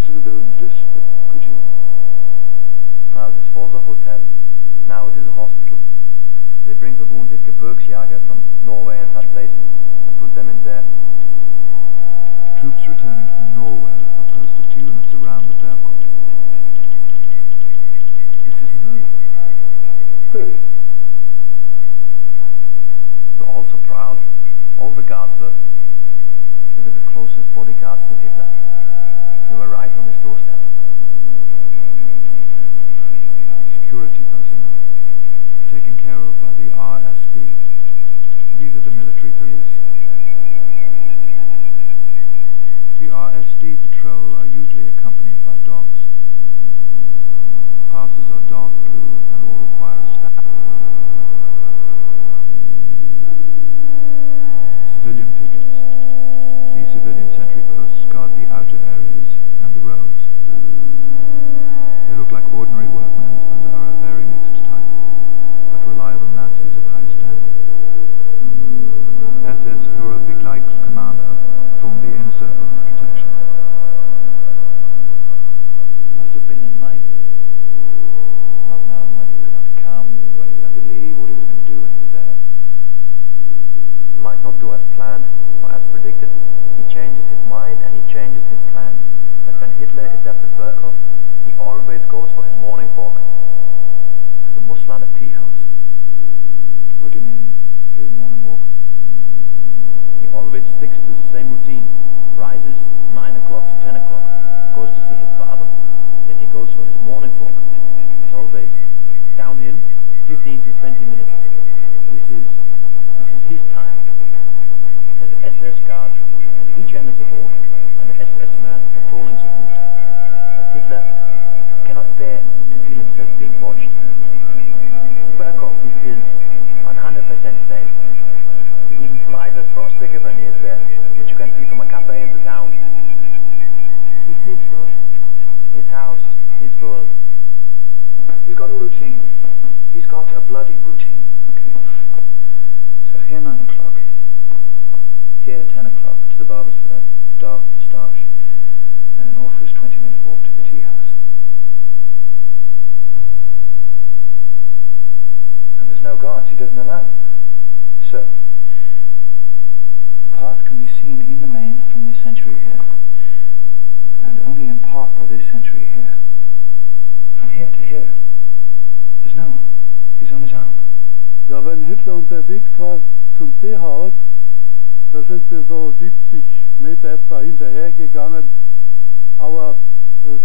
most of the buildings listed, but could you? This was a hotel. Now it is a hospital. They bring the wounded Gebirgsjäger from Norway and such places and put them in there. Troops returning from Norway are posted to units around the Berghof. This is me. Really? We were all so proud. All the guards were. We were the closest bodyguards to Hitler. We were right on his doorstep. Security personnel, taken care of by the RSD. These are the military police. The RSD patrol are usually accompanied by dogs. Passes are dark blue and all require a stamp. Civilian pickets. These civilian sentry posts guard the outer areas and the roads. They look like ordinary workmen and are a very mixed type, but reliable Nazis of high standing. SS Führer Begleitkommando formed the inner circle of protection. It must have been a nightmare. Not knowing when he was going to come, when he was going to leave, what he was going to do when he was there. He might not do as planned or as predicted. He changes his mind and he changes his plans. But when Hitler is at the Berghof, he always goes for his morning walk to the Muslana tea house. What do you mean, his morning walk? He always sticks to the same routine. Rises 9 o'clock to 10 o'clock, goes to see his barber, then he goes for his morning walk. It's always downhill, 15 to 20 minutes. This is his time. There's an SS guard at each end of the walk and an SS man patrolling the route. But Hitler cannot bear to feel himself being watched. At the Berghof he feels 100% safe. He even flies a swastika when he is there, which you can see from a cafe in the town. This is his world. His house, his world. He's got a routine. He's got a bloody routine. Okay. So here 9 o'clock. Here 10 o'clock to the barber's for that daft moustache. And then off for his 20-minute walk to the tea house. And there's no guards. He doesn't allow them. So, the path can be seen in the main from this century here. And only in part by this century here. From here to here, there's no one. He's on his own. Ja, wenn Hitler unterwegs war zum Teehaus, da sind wir so 70 Meter etwa hinterhergegangen, aber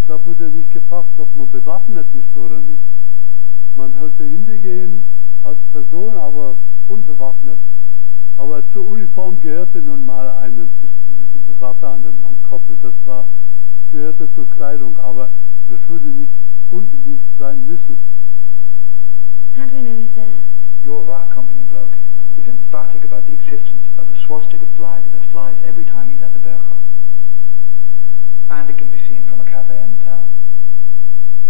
da wurde nicht gefragt, ob man bewaffnet ist oder nicht. Man hätte hingehen als Person, aber unbewaffnet. Aber zur Uniform gehörte nun mal eine Waffe am Koppel. Das gehörte zur Kleidung, aber das würde nicht unbedingt sein müssen. How do we know he's there? Your VAT company bloke is emphatic about the existence of a swastika flag that flies every time he's at the Berghof. And it can be seen from a cafe in the town.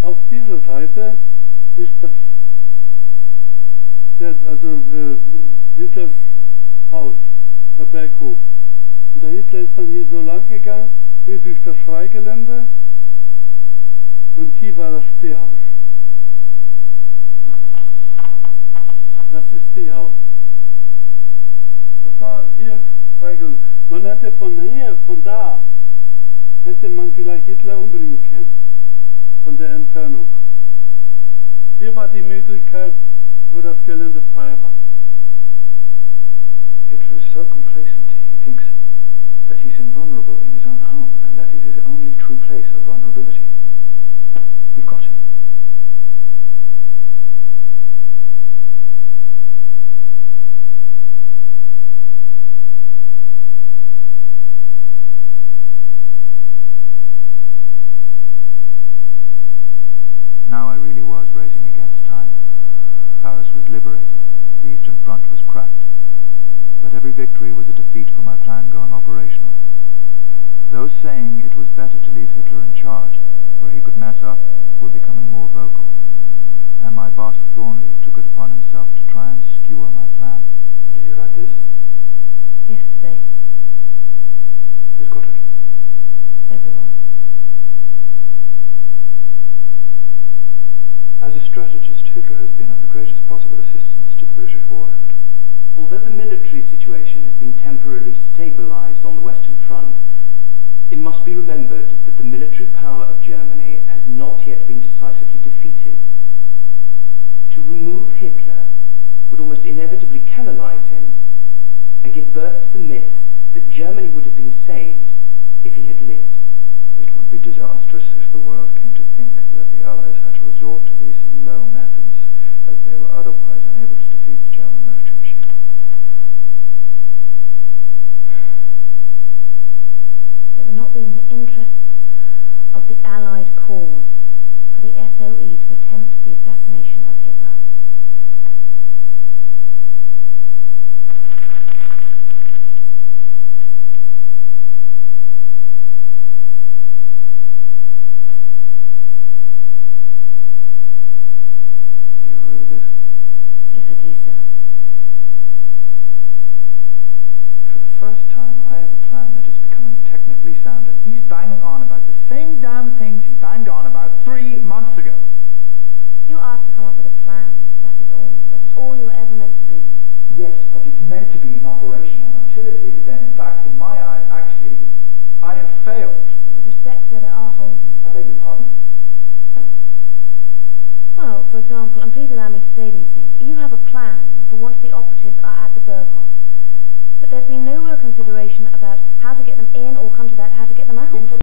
Auf dieser Seite ist das Hitlers Haus, der Berghof. Und der Hitler ist dann hier so lang gegangen, hier durch das Freigelände. Und hier war das Teehaus. Das ist Teehaus. Das war hier freigelände. Man hätte von da, hätte man vielleicht Hitler umbringen können. Von der Entfernung. Hier war die Möglichkeit, wo das Gelände frei war. Hitler is so complacent, he thinks that he's invulnerable in his own home, and that is his only true place of vulnerability. We've got him. Now I really was racing against time. Paris was liberated, the Eastern Front was cracked. But every victory was a defeat for my plan going operational. Those saying it was better to leave Hitler in charge, where he could mess up, were becoming more vocal. And my boss Thornley took it upon himself to try and skewer my plan. When did you write this? Yesterday. Who's got it? Everyone. strategist, Hitler has been of the greatest possible assistance to the British war effort. Although the military situation has been temporarily stabilized on the Western Front, it must be remembered that the military power of Germany has not yet been decisively defeated. To remove Hitler would almost inevitably canalize him and give birth to the myth that Germany would have been saved if he had lived. It would be disastrous if the world came to think that the Allies had to resort to these low methods, as they were otherwise unable to defeat the German military machine. It would not be in the interests of the Allied cause for the SOE to attempt the assassination of Hitler. Do you agree with this? Yes, I do, sir. For the first time, I have a plan that is becoming technically sound, and he's banging on about the same damn things he banged on about 3 months ago. You asked to come up with a plan. That is all. That is all you were ever meant to do. Yes, but it's meant to be an operation, and until it is, then, in fact, in my eyes, actually, I have failed. But with respect, sir, there are holes in I it. beg your pardon? Well, for example, and please allow me to say these things, you have a plan for once the operatives are at the Berghof. But there's been no real consideration about how to get them in or come to that, how to get them out.